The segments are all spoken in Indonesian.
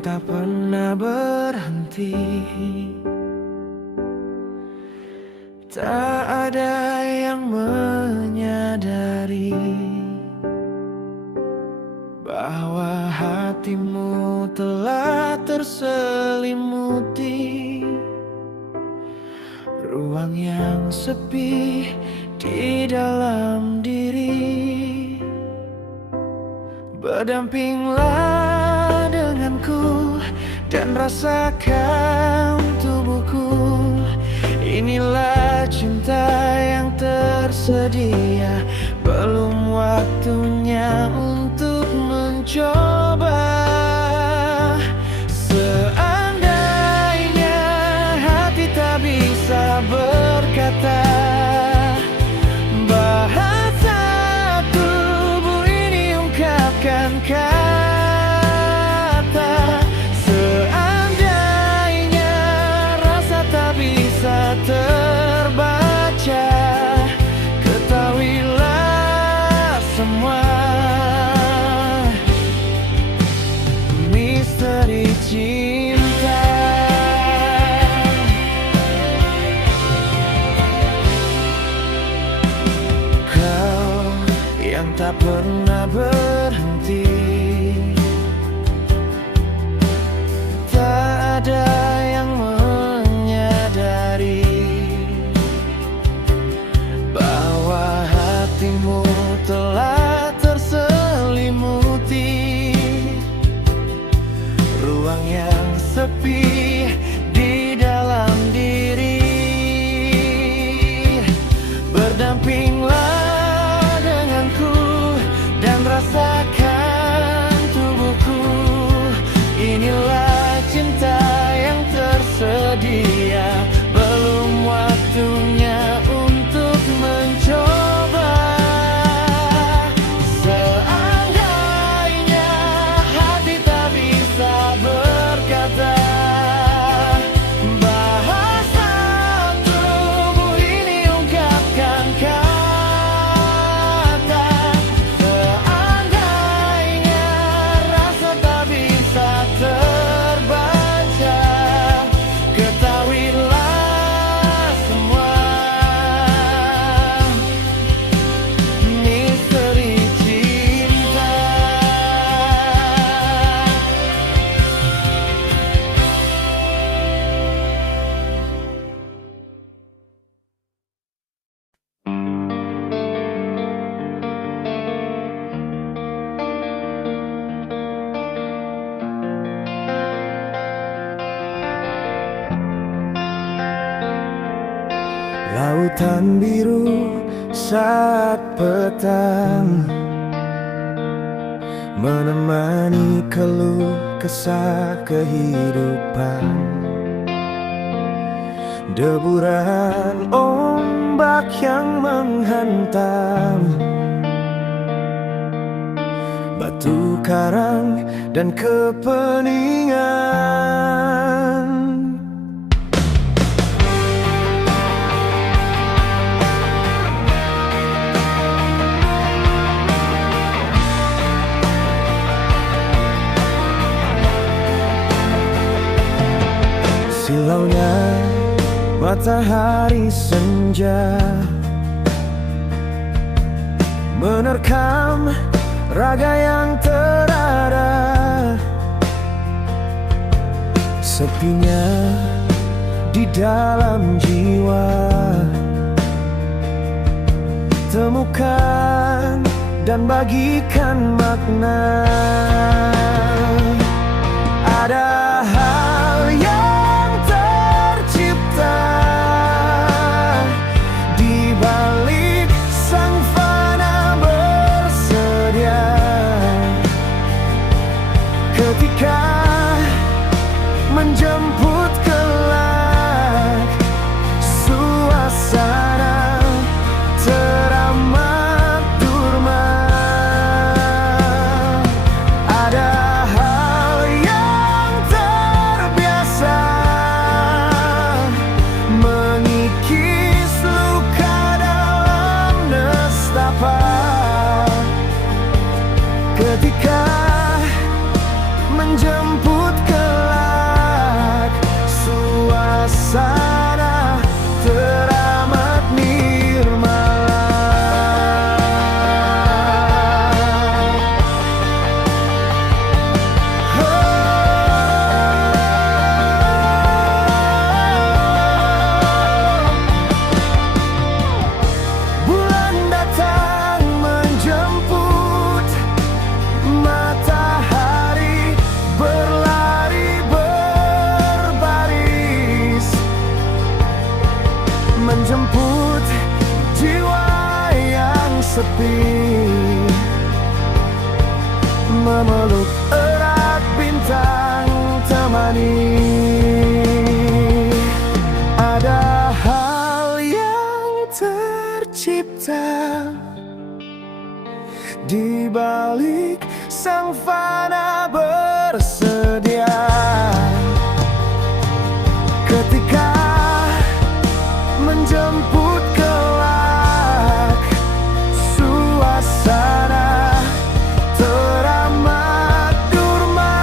tak pernah berhenti. Tak ada yang menyadari bahwa hatimu telah terselimuti ruang yang sepi di dalam diri. Berdampinglah denganku dan rasakan tubuhku. Inilah cinta yang tersedia. Belum waktunya untuk mencoba. Seandainya hati tak bisa berkata, bahasa tubuh ini ungkapkan kata. Seandainya rasa tak bisa terbaca, ketahuilah semua misteri cinta. Kau yang tak pernah berhenti, tak ada yang menyadari bahwa hatimu telah terselimuti ruang yang sepi di dalam diri. Berdampinglah denganku dan rasakan tubuhku. Inilah cinta yang tersedia. Belum waktunya untuk mencoba. Seandainya hati tak bisa berkata, bahasa tubuh ini ungkapkan kata. Seandainya rasa tak bisa terbaca, ketahuilah semua misteri cinta. Lautan biru saat petang menemani keluh kesah kehidupan. Deburan ombak yang menghantam batu karang dan kepeningan. Silaunya matahari senja menerkam raga yang terada. Sepinya di dalam jiwa, temukan dan bagikan makna. Ada hal yang tercipta di balik sang fana bersedia. Ketika menjemput kelak, suasana teramat durma. Ada hal yang sepi, memeluk erat bintang temani. Ada hal yang tercipta di balik sang fana bersedia. Ketika menjemput kelak, suasana teramat durma.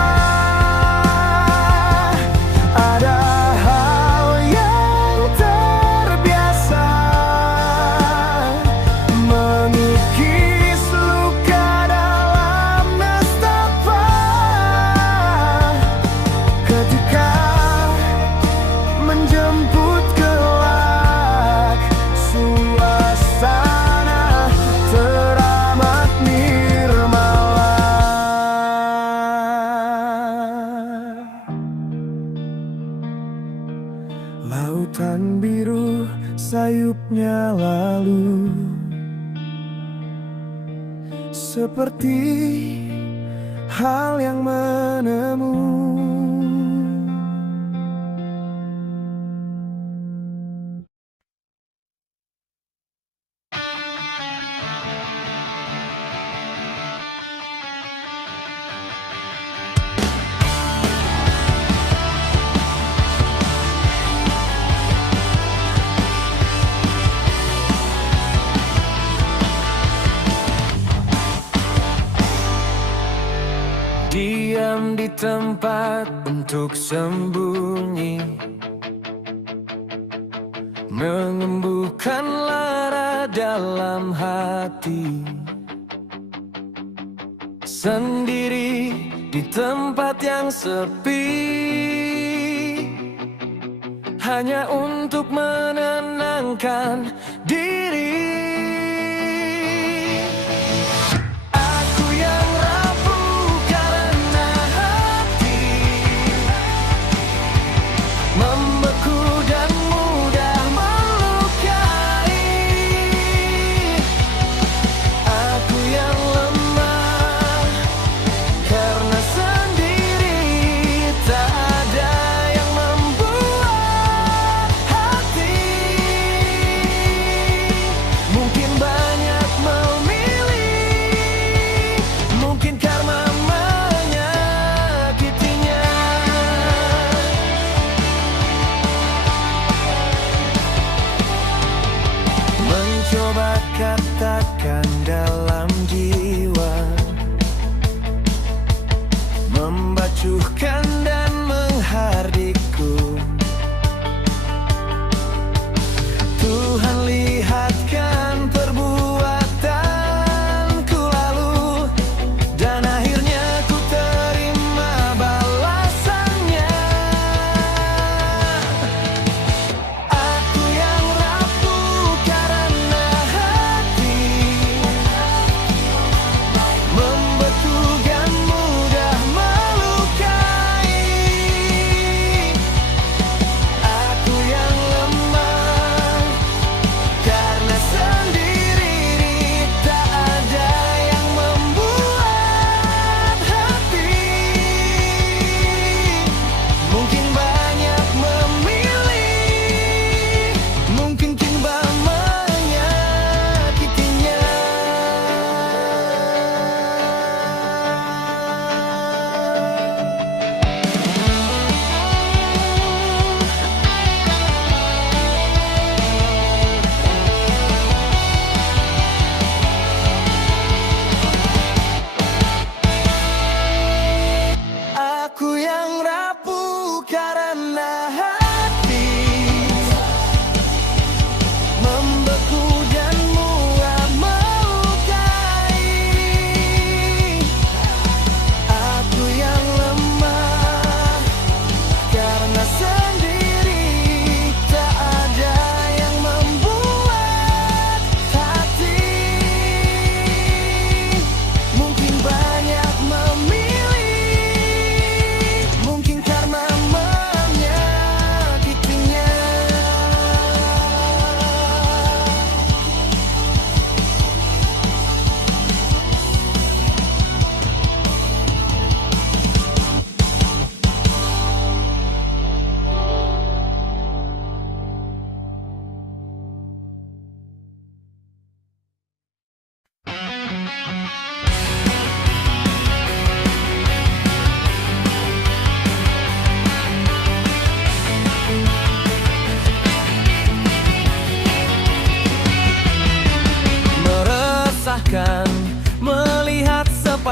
Ada hal yang terbiasa mengikis luka dalam nestapa. Ketika menjemput kelak, suasana teramat nirmala. Lautan biru sayupnya lalu, seperti hal yang menemu. Diam di tempat untuk sembunyi, mengembukan lara dalam hati. Sendiri di tempat yang sepi, hanya untuk menenangkan diri. Coba katakan dalam jiwa, membacuhkan dan menghardikku. Tuhan lihatkan perbuatanku lalu, dan akhirnya ku terima balasannya. Aku yang rapuh karena membeku dan mudah melukai.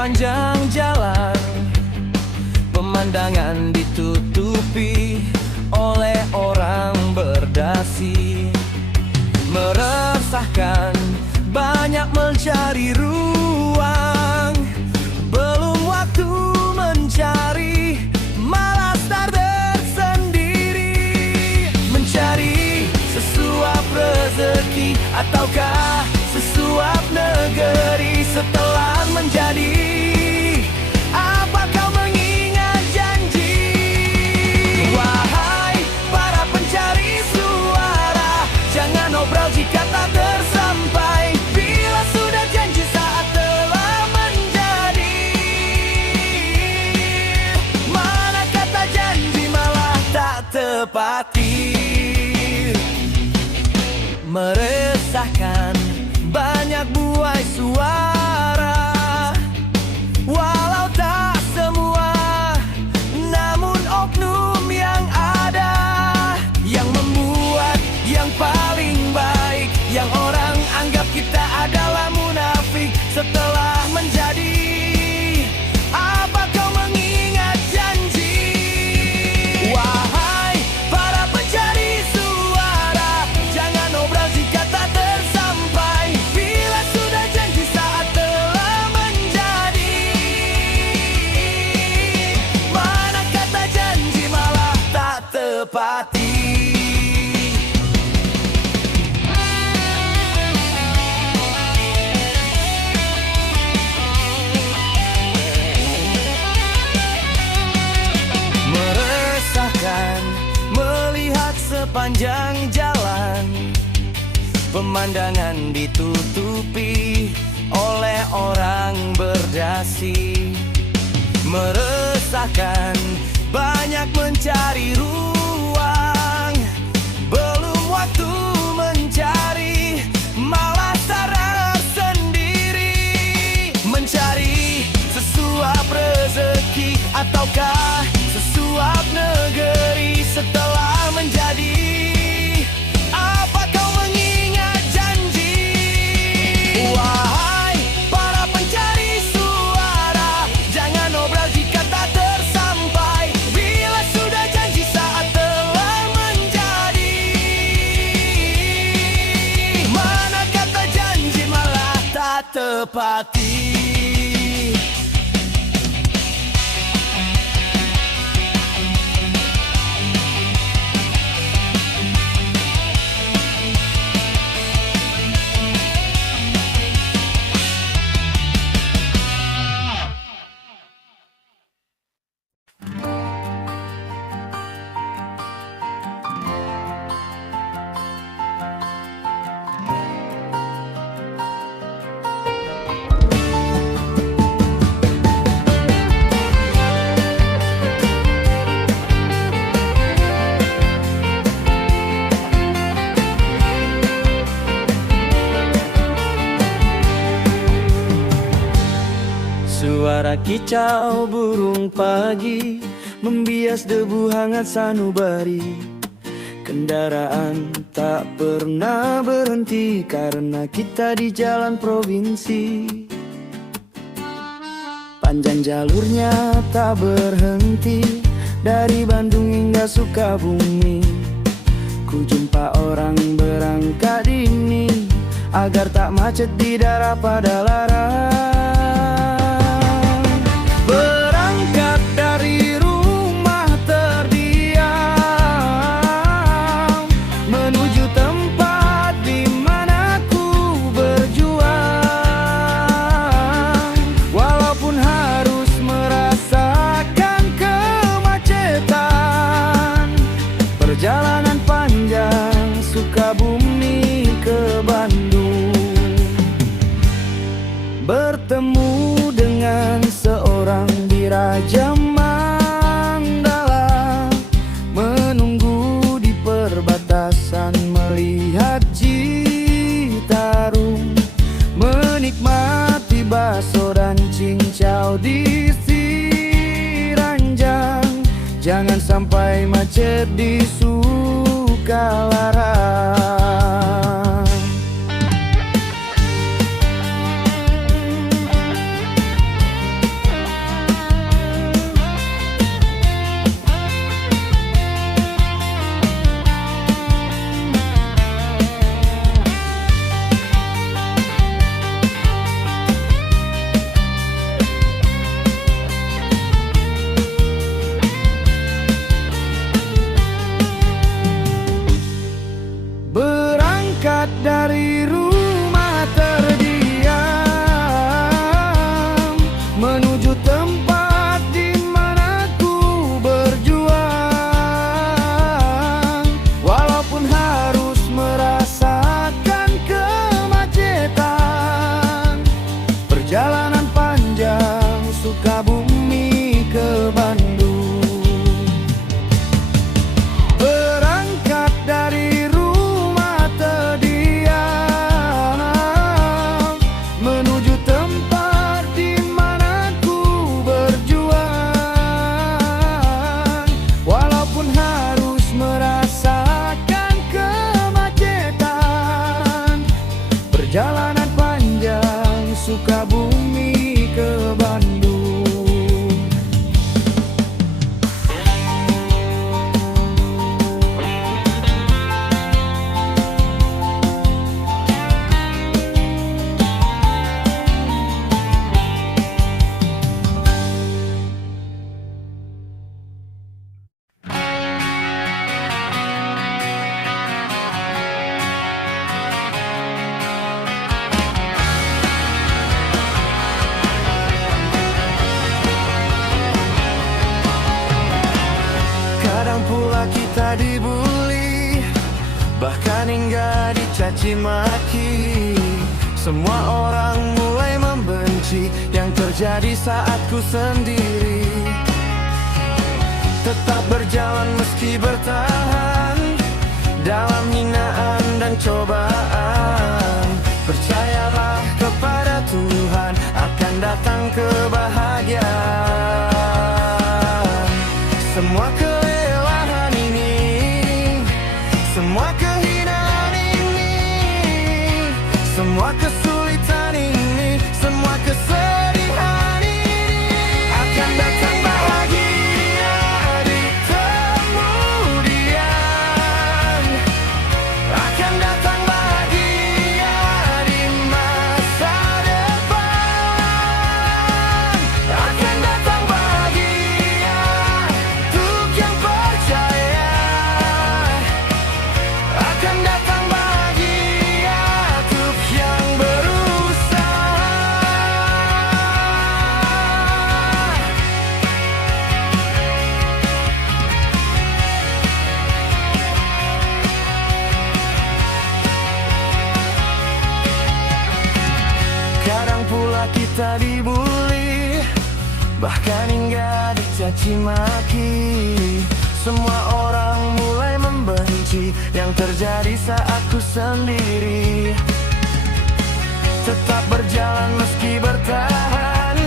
sepanjang jalan. Pemandangan ditutupi oleh orang berdasi. Meresahkan, banyak mencari ruang. Belum waktu mencari, malas tak tersendiri. Mencari sesuap rezeki ataukah sesuap negeri setelah menjadi. Apa kau mengingat janji? Wahai para pencari suara, jangan obrol jika tak tersampai. Bila sudah janji saat telah menjadi. Mana kata janji malah tak tepati. Meresahkan, banyak buai suara, walau tak semua, namun oknum yang ada, yang membuat yang paling baik, yang orang anggap kita adalah munafik setelah menjadi. Apa kau mengingat janji? Wahai para pencari suara, jangan obrol jika tak tersampai. Bila sudah janji saat telah menjadi. Mana kata janji malah tak tepati. Meresahkan, melihat sepanjang jalan. Pemandangan ditutupi oleh orang berdasi. Meresahkan, banyak mencari ruang. Belum waktu mencari, malas tak sendiri. Mencari sesuap rezeki ataukah sesuap negeri setelah menjadi. Apa kau mengingat janji? Wahai para pencari suara, jangan obrol jika tak tersampai. Bila sudah janji saat telah menjadi. Mana kata janji malah tak tepati. Suara kicau burung pagi membias debu hangat sanubari. Kendaraan tak pernah berhenti karena kita di jalan provinsi. Panjang jalurnya tak berhenti, dari Bandung hingga Sukabumi. Ku jumpa orang berangkat dini agar tak macet di daerah pada larang. Berangkat dari rumah terdiam menuju tempat di mana ku berjuang. Walaupun harus merasakan kemacetan, perjalanan panjang Sukabumi ke Bandung. Bertemu dengan seorang di Raja Mandala, menunggu di perbatasan melihat Citarum, menikmati bakso dan cincau di Ciranjang. Jangan sampai macet di Sukalarang. dari rumah terdiam menuju tempat di mana ku berjuang. Walaupun harus merasakan kemacetan, perjalanan panjang Sukabumi ke Bandung. Berangkat dari rumah terdiam menuju tempat di mana ku berjuang. Walaupun harus merasakan kemacetan, perjalanan panjang Sukabumi ke Bandung. Kadang pula kita dibully, bahkan hingga dicaci maki. Semua orang mulai membenci, yang terjadi saat ku sendiri. Tetap berjalan meski bertahan dalam hinaan dan cobaan. Percayalah kepada Tuhan, akan datang kebahagiaan. Semua kelelahan ini, semua kehinaan ini, semua kesulitan ini, semua kesedihan ini akan datang bahagia di kemudian. Akan datang bahagia di masa depan. Akan datang bahagia untuk yang percaya. Akan datang bahagia untuk yang berusaha. Kadang pula kita dibully, bahkan hingga dicaci maki. Semua orang mulai membenci, yang terjadi saat ku sendiri. Tetap berjalan meski bertahan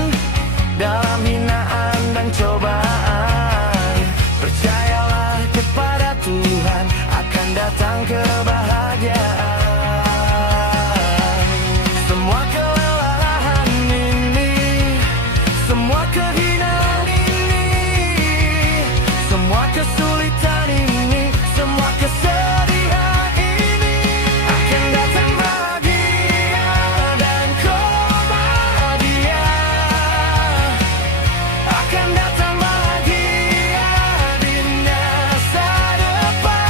dalam hinaan dan cobaan. Percayalah kepada Tuhan, akan datang kebahagiaan. Semua kelelahan ini, semua kehinaan ini, semua kesulitan ini, semua kesedihan ini akan datang bahagia dan kebahagiaan. Akan datang bahagia di masa depan.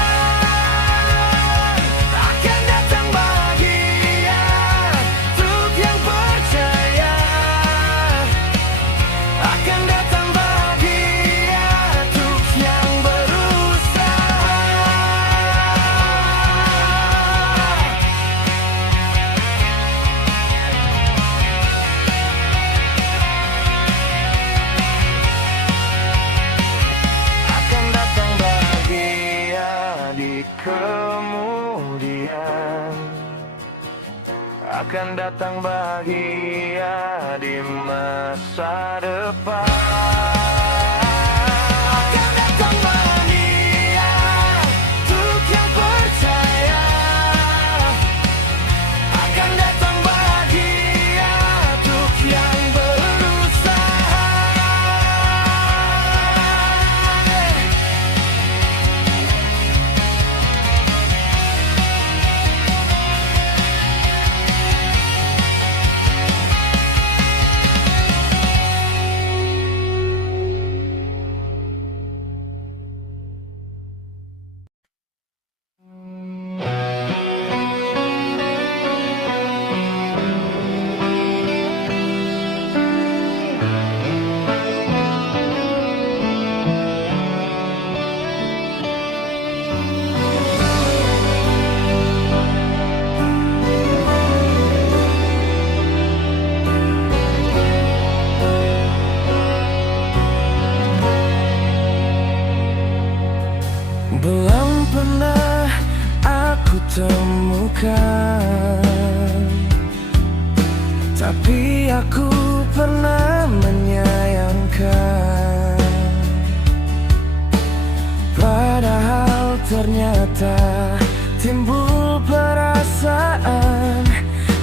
Akan datang bahagia untuk yang percaya. Akan datang bahagia untuk yang berusaha. Akan datang bahagia di kemudian. Akan datang bahagia di masa depan. Akan datang bahagia untuk yang percaya. Akan datang bahagia untuk yang berusaha. Tapi aku pernah menyayangkan, padahal ternyata timbul perasaan,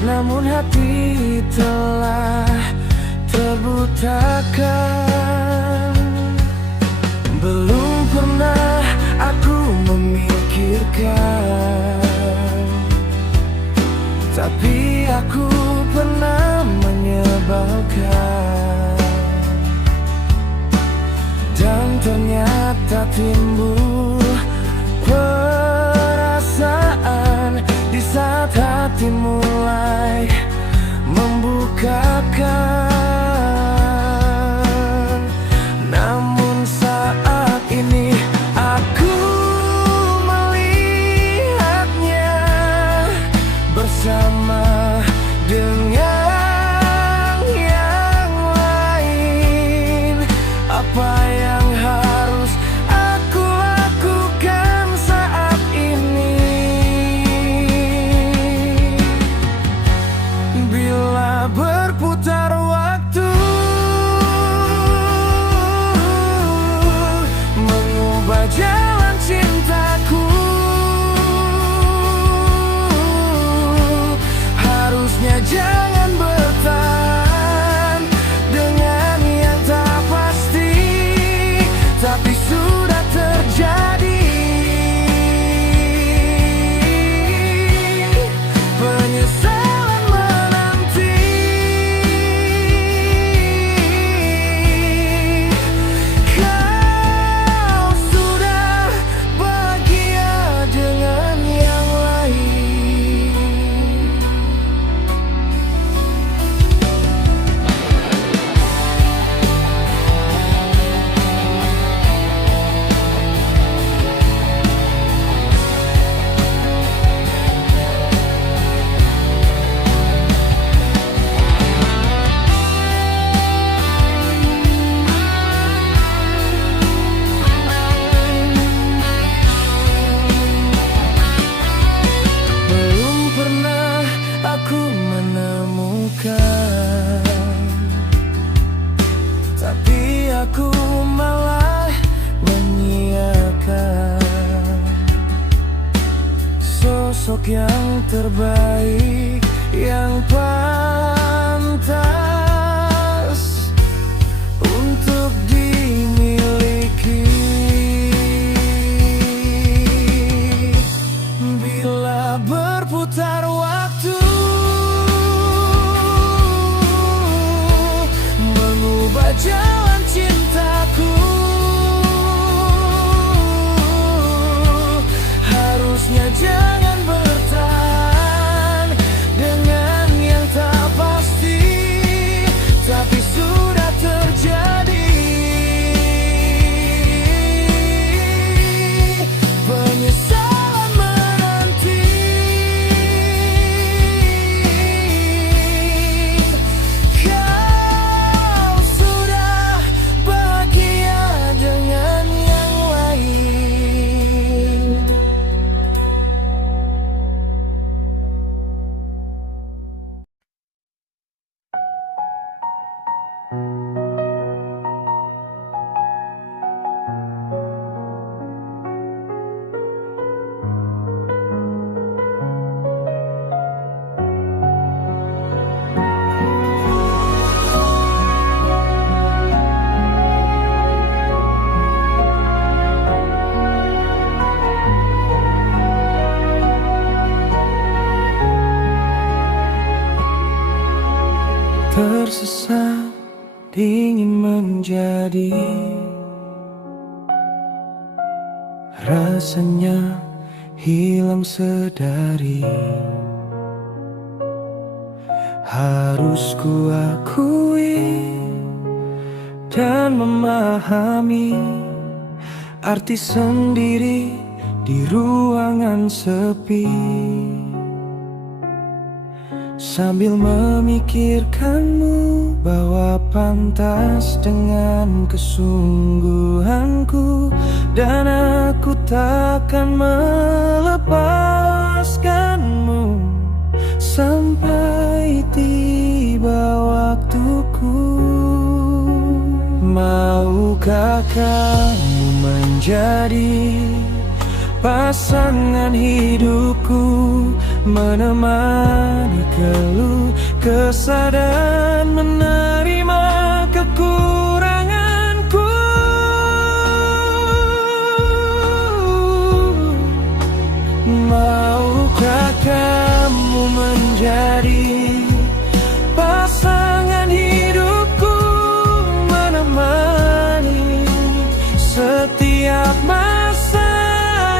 namun hati telah terbutakan. Belum pernah aku memikirkan, tapi aku pernah menyebalkan. Dan ternyata timbul perasaan di saat hati mulai membukakan. Namun saat ini aku melihatnya bersama dengan yang lain. Apa yang harus aku lakukan saat ini? Bila berputar waktu, mengubah jalan cintaku, harusnya jangan bertahan dengan yang tak pasti, tapi sudah terjadi. Penyesalan menanti, kau sudah bahagia dengan yang lain. Belum pernah aku menemukan, tapi aku malah menyiakan sosok yang terbaik, yang pantas untuk dimiliki. Bila berputar waktu, mengubah jalan cintaku, harusnya jangan bertahan dengan yang tak pasti, tapi sudah terjadi. Penyesalan menanti, kau sudah bahagia dengan yang lain. Tersesat ingin menjadi, rasanya hilang sedari. Harus ku akui dan memahami arti sendiri di ruangan sepi, sambil memikirkanmu bahwa pantas dengan kesungguhanku, dan aku takkan melepaskanmu sampai tiba Maukah kamu menjadi pasangan hidupku, menemani keluh kesah dan menerima kekuranganku? Maukah kamu menjadi pasangan hidupku, menemani setiap masa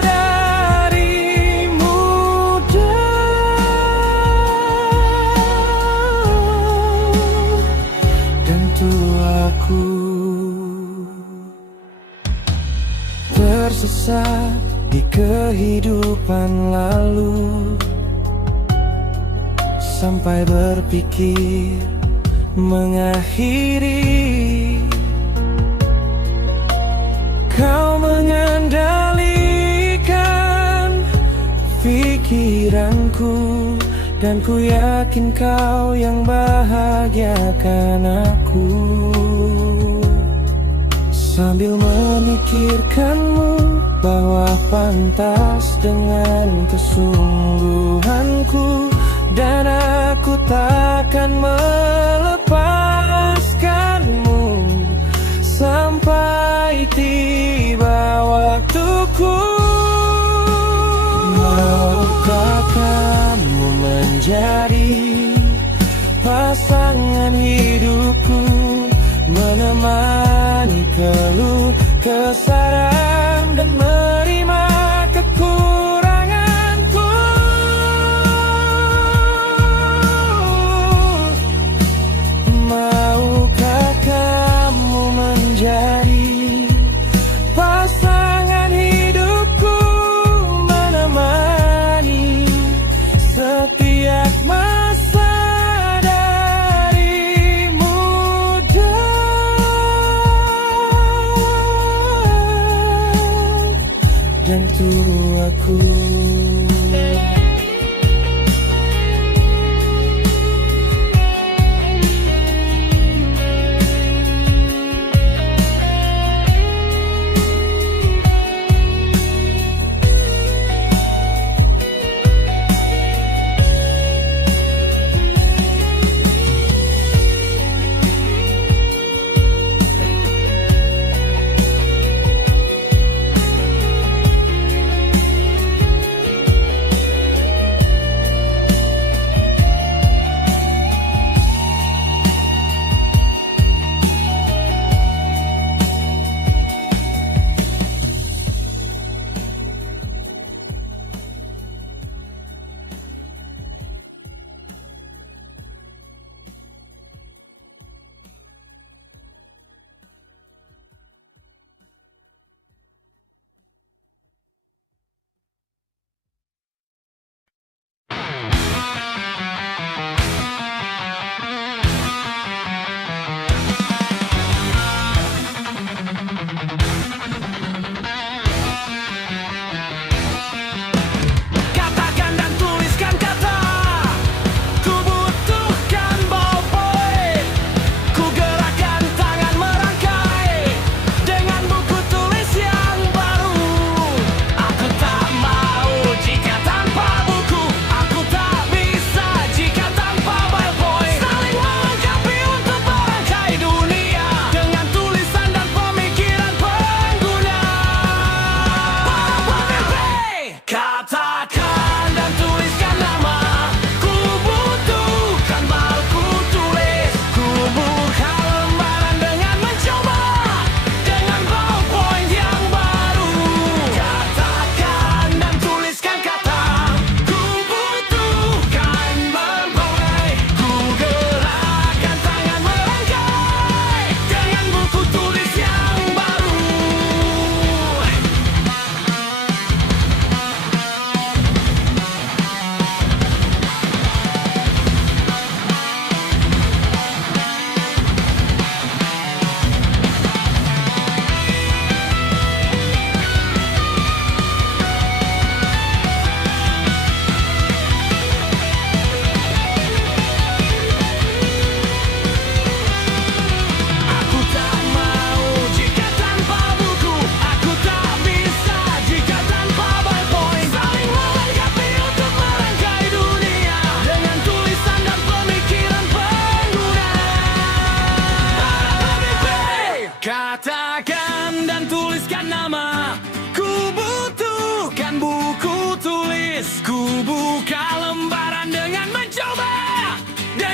dari muda dan tuaku? Tersesat di kehidupan lalu, sampai berpikir mengakhiri. Kau mengendalikan pikiranku, dan ku yakin kau yang bahagiakan aku. Sambil memikirkanmu, bahwa pantas dengan kesungguhanku, dan aku takkan melepaskanmu sampai tiba waktuku. Maukah kamu menjadi pasangan hidupku, menemani keluh kesah dan menerima kekuranganku? Maukah kamu menjadi pasangan hidupku, menemani setiap masa dari muda dan tuaku?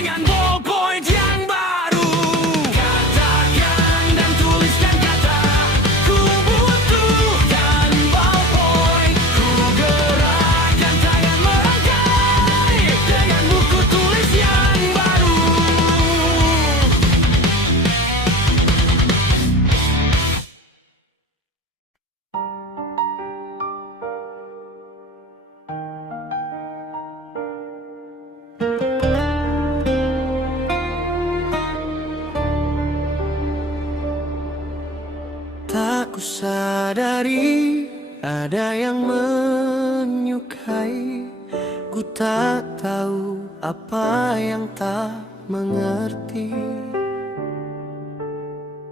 dengan ballpoint yang baru. Katakan dan tuliskan kata, ku butuhkan ballpoint. Ku gerakkan tangan merangkai dengan buku tulis yang baru. Tak kusadari ada yang menyukai. Ku tak tahu apa yang tak mengerti.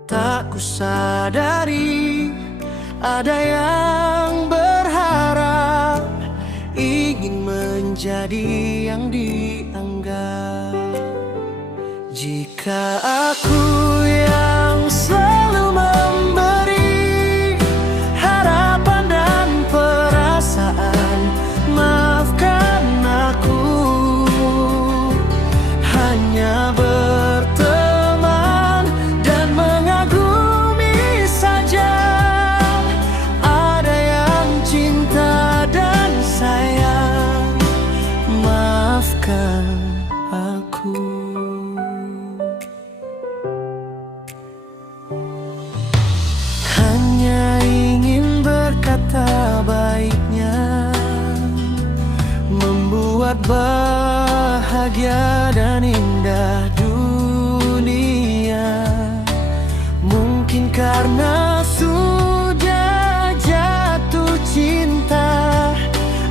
Tak kusadari ada yang berharap ingin menjadi yang dianggap. Jika aku yang selalu memberi harapan dan perasaan, maafkan aku. Hanya berteman dan mengagumi saja. Ada yang cinta dan sayang, maafkan aku. Hanya ingin berkata baiknya, membuat bahagia dan indah dunia. Mungkin karena sudah jatuh cinta,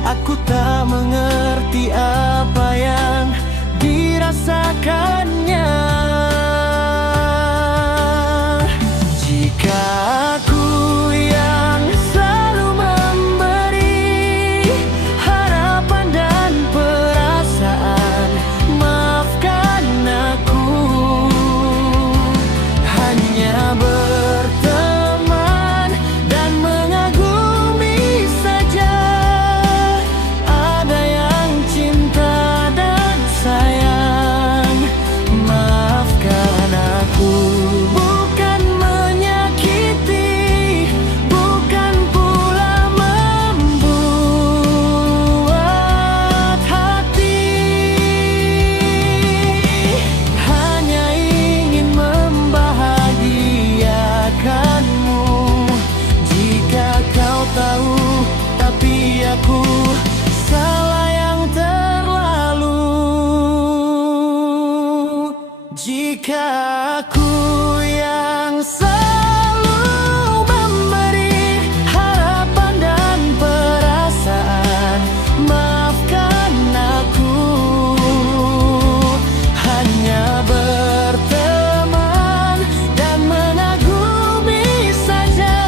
aku tak mengerti apa yang dirasakannya. Jika aku yang selalu memberi harapan dan perasaan, maafkan aku. Hanya berteman dan mengagumi saja. Ada yang cinta dan sayang, maafkan aku. Bukan menyakiti, bukan pula membuat hati. Hanya ingin membahagiakanmu. Jika kau tahu, tapi aku salah yang terlalu. Jika aku yang selalu memberi harapan dan perasaan, maafkan aku. Hanya berteman dan mengagumi saja.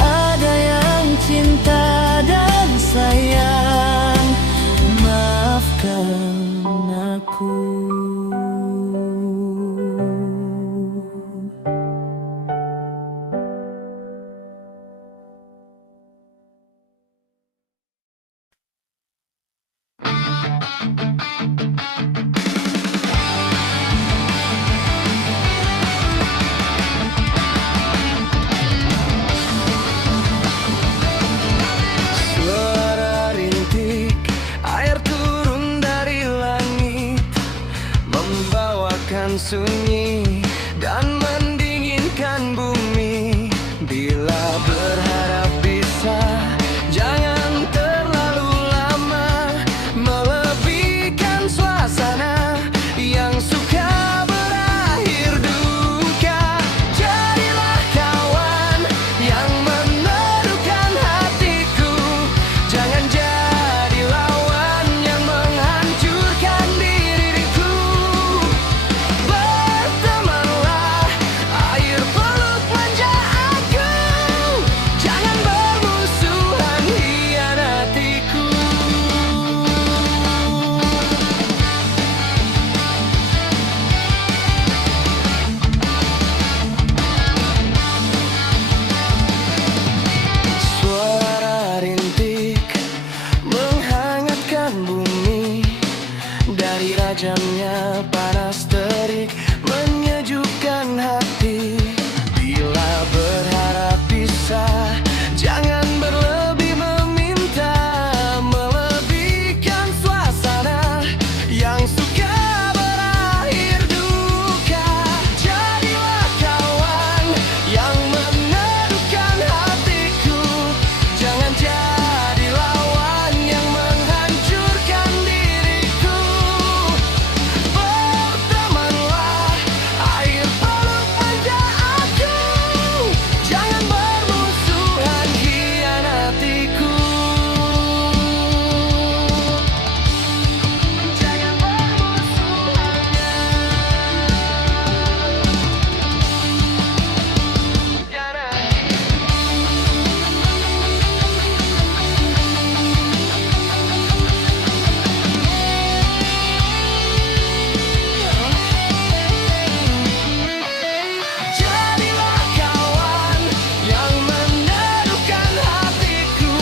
Ada yang cinta dan sayang, maafkan aku. Suara rintik air turun dari langit, membawakan sunyi dan mendinginkan bumi. Bila berharap bisa, jangan terlalu lama, melebihkan suasana yang suka berakhir duka. Jadilah kawan yang meneduhkan hatiku, jangan jadi lawan yang menghancurkan diriku. tajamnya panas terik menyejukkan hati. Bila berharap bisa, jangan berlebih meminta, melebihkan suasana yang suka berakhir duka. Jadilah kawan yang meneduhkan hatiku, jangan jadi lawan yang menghancurkan diriku. Bertemanlah air peluk manja aku, jangan bermusuhan hianatiku. Jangan bermusuhannya. Jadilah kawan yang meneduhkan hatiku,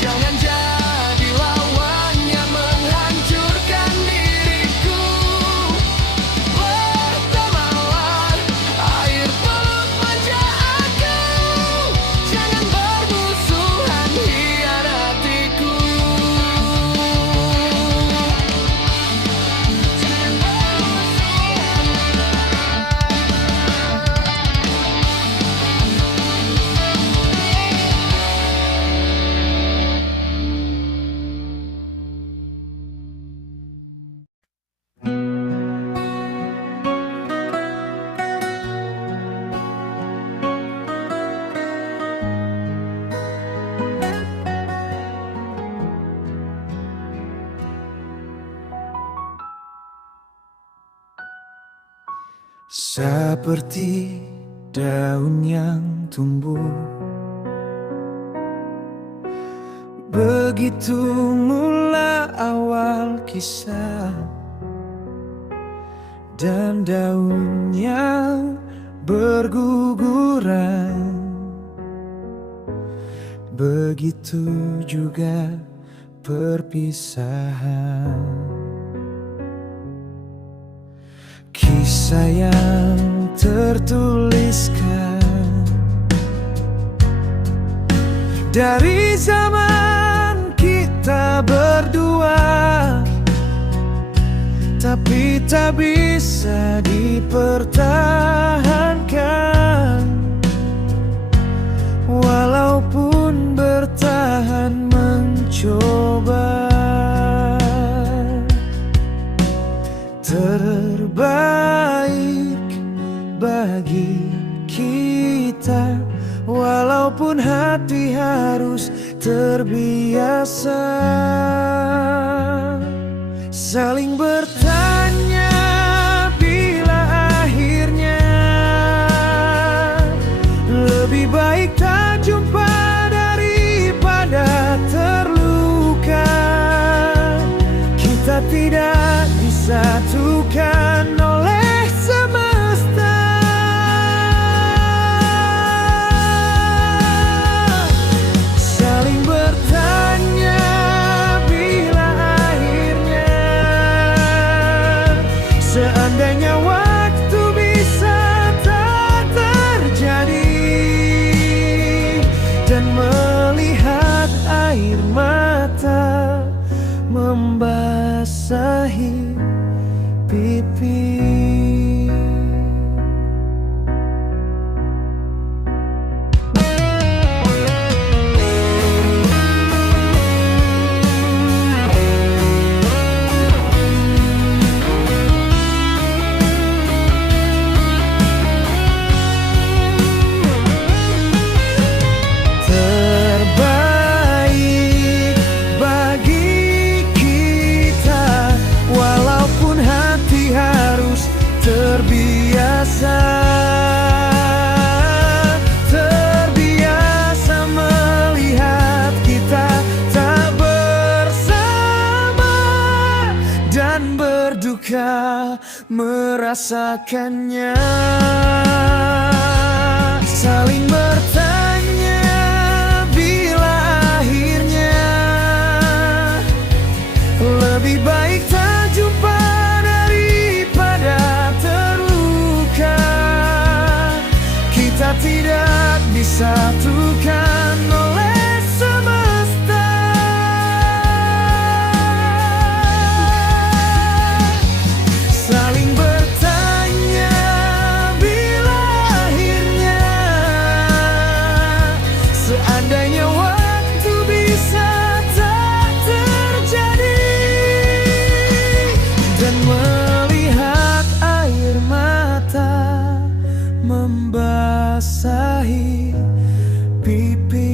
jangan jadi lawan yang menghancurkan diriku. Bertemanlah air peluk manja aku, jangan bermusuhan hianatiku. Jangan seperti daun yang tumbuh, begitu mula awal kisah, dan daunnya berguguran. Begitu juga perpisahan. Kisah yang tertuliskan dari zaman kita berdua, tapi tak bisa dipertahankan. Walaupun bertahan mencoba, terbaik bagi kita. Walaupun hati harus terbiasa saling bertanya bila akhirnya lebih baik tak jumpa daripada terluka. Kita tidak disatukan oleh semesta. Saling bertanya bila akhirnya, seandainya waktu bisa tak terjadi, dan melihat air mata membasahi pipi. Terbaik bagi kita, walaupun hati harus terbiasa. Terbiasa melihat kita tak bersama, dan berduka merasakannya. Saling bertanya bila akhirnya lebih baik tak jumpa Seandainya waktu bisa tak terjadi, dan melihat air mata membasahi pipi